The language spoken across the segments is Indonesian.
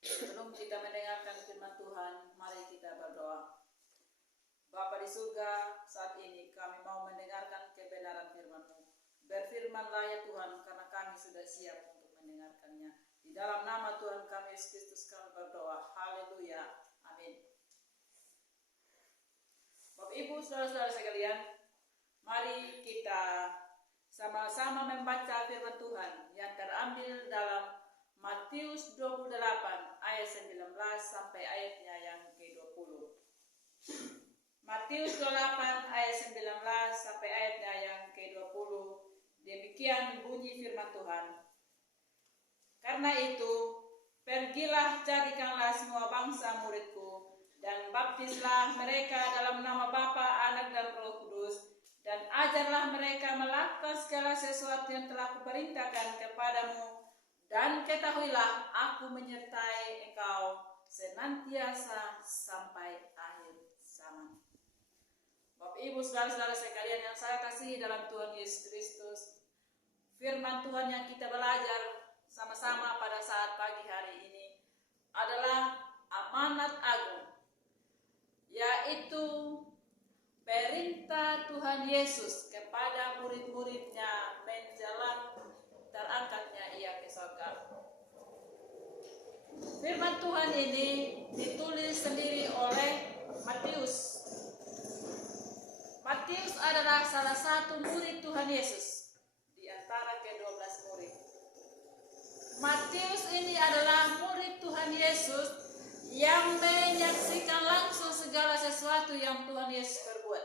Sebelum kita mendengarkan firman Tuhan, mari kita berdoa. Bapa di surga, saat ini kami mau mendengarkan kebenaran firman-Mu. Berfirmanlah ya Tuhan, karena kami sudah siap untuk mendengarkannya. Di dalam nama Tuhan kami Yesus Kristus kami berdoa. Haleluya. Amin. Bapak Ibu, saudara-saudara sekalian, mari kita sama-sama membaca firman Tuhan yang terambil dalam Matius 28 ayat 19 sampai ayatnya yang ke-20. Matius 28 ayat 19 sampai ayatnya yang ke-20. Demikian bunyi firman Tuhan. Karena itu, pergilah, jadikanlah semua bangsa muridku, dan baptislah mereka dalam nama Bapa, Anak, dan Roh Kudus, dan ajarlah mereka melakukan segala sesuatu yang telah kuperintahkan kepadamu. Dan ketahuilah, aku menyertai engkau senantiasa sampai akhir zaman. Bapak Ibu, saudara-saudara sekalian yang saya kasihi dalam Tuhan Yesus Kristus, firman Tuhan yang kita belajar sama-sama pada saat pagi hari ini adalah amanat agung, yaitu perintah Tuhan Yesus kepada murid-muridnya menjelang terangkatnya ia ke surga. Firman Tuhan ini ditulis sendiri oleh Matius. Matius adalah salah satu murid Tuhan Yesus di antara ke-12 murid. Matius ini adalah murid Tuhan Yesus yang menyaksikan langsung segala sesuatu yang Tuhan Yesus perbuat.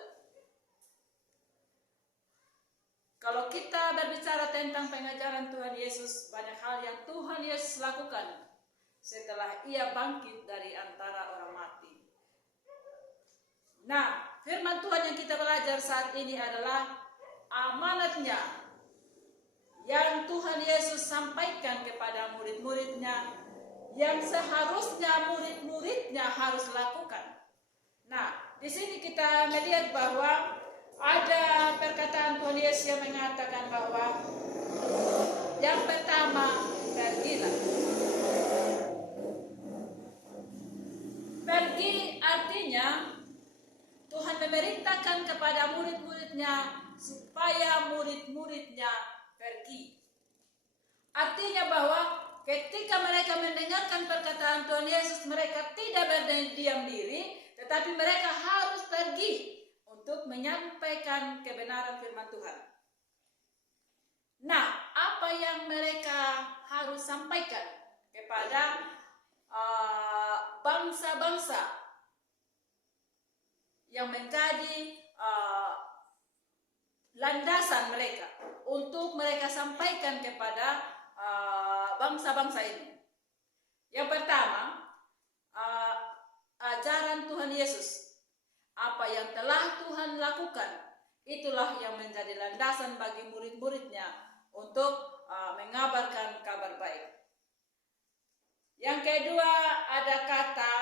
Kalau kita berbicara tentang pengajaran Tuhan Yesus, banyak hal yang Tuhan Yesus lakukan setelah ia bangkit dari antara orang mati. Nah, firman Tuhan yang kita belajar saat ini adalah amanatnya yang Tuhan Yesus sampaikan kepada murid-muridnya, yang seharusnya murid-muridnya harus lakukan. Nah, di sini kita melihat bahwa ada perkataan Tuhan Yesus yang mengatakan bahwa yang pertama, pergilah. Pergi artinya Tuhan memerintahkan kepada murid-muridnya supaya murid-muridnya pergi. Artinya bahwa ketika mereka mendengarkan perkataan Tuhan Yesus, mereka tidak berdiam diri, tetapi mereka harus pergi untuk menyampaikan kebenaran firman Tuhan. Nah, apa yang mereka harus sampaikan kepada bangsa-bangsa yang menjadi landasan mereka untuk mereka sampaikan kepada bangsa-bangsa ini? Yang pertama, ajaran Tuhan Yesus. Apa yang telah Tuhan lakukan, itulah yang menjadi landasan bagi murid-muridnya untuk mengabarkan kabar baik. Yang kedua, ada kata,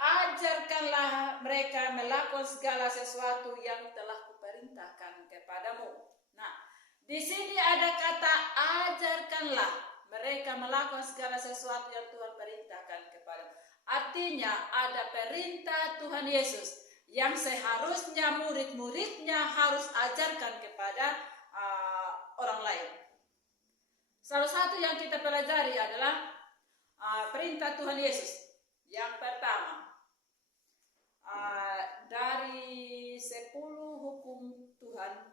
ajarkanlah mereka melakukan segala sesuatu yang telah kuperintahkan kepadamu. Nah, di sini ada kata ajarkanlah mereka melakukan segala sesuatu yang Tuhan perintahkan kepadamu. Artinya ada perintah Tuhan Yesus yang seharusnya murid-muridnya harus ajarkan kepada orang lain. Salah satu yang kita pelajari adalah perintah Tuhan Yesus. Yang pertama, dari 10 hukum Tuhan,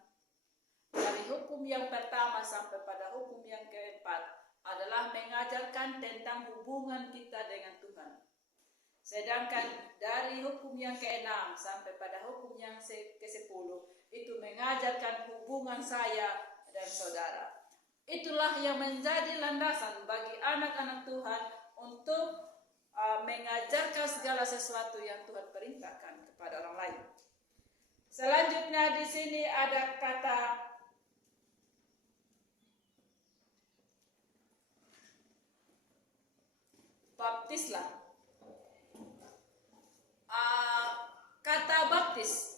dari hukum yang pertama sampai pada hukum yang keempat adalah mengajarkan tentang hubungan kita dengan Tuhan. Sedangkan dari hukum yang ke-6 sampai pada hukum yang ke-10 itu mengajarkan hubungan saya dan saudara. Itulah yang menjadi landasan bagi anak-anak Tuhan untuk mengajarkan segala sesuatu yang Tuhan perintahkan kepada orang lain. Selanjutnya di sini ada kata baptislah. Kata baptis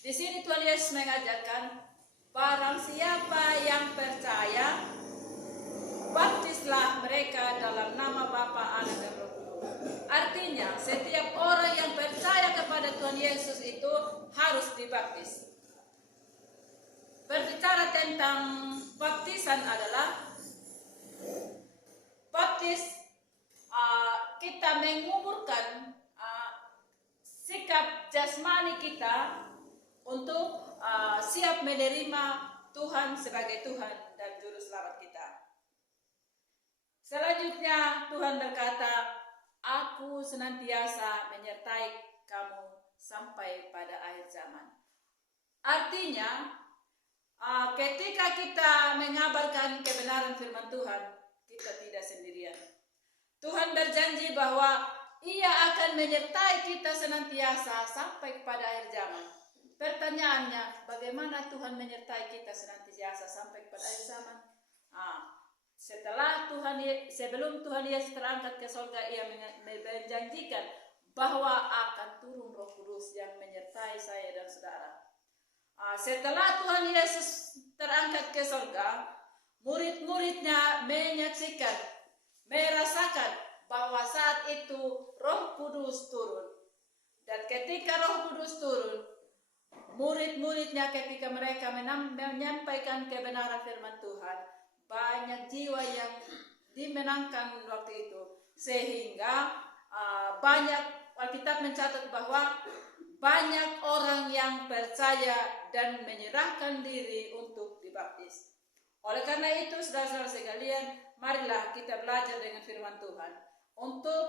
di sini Tuhan Yesus mengajarkan, barang siapa yang percaya, baptislah mereka dalam nama Bapa, Anak, Artinya setiap orang yang percaya kepada Tuhan Yesus itu harus dibaptis. Berbicara tentang baptisan adalah baptis, kita menguburkan sikap jasmani kita untuk siap menerima Tuhan sebagai Tuhan dan Juru Selamat kita. Selanjutnya Tuhan berkata, Aku senantiasa menyertai kamu sampai pada akhir zaman. Artinya, ketika kita mengabarkan kebenaran firman Tuhan, kita tidak sendirian. Tuhan berjanji bahwa Ia akan menyertai kita senantiasa sampai kepada akhir zaman. Pertanyaannya, bagaimana Tuhan menyertai kita senantiasa sampai kepada akhir zaman? Sebelum Tuhan Yesus terangkat ke surga, Ia menjanjikan bahwa akan turun Roh Kudus yang menyertai saya dan saudara. Setelah Tuhan Yesus terangkat ke surga, murid-muridnya menyaksikan, merasakan bahwa saat itu Roh Kudus turun. Dan ketika Roh Kudus turun, murid-muridnya ketika mereka menyampaikan kebenaran firman Tuhan, banyak jiwa yang dimenangkan waktu itu. Sehingga banyak, Alkitab mencatat bahwa banyak orang yang percaya dan menyerahkan diri untuk dibaptis. Oleh karena itu, saudara-saudara sekalian, marilah kita belajar dengan firman Tuhan untuk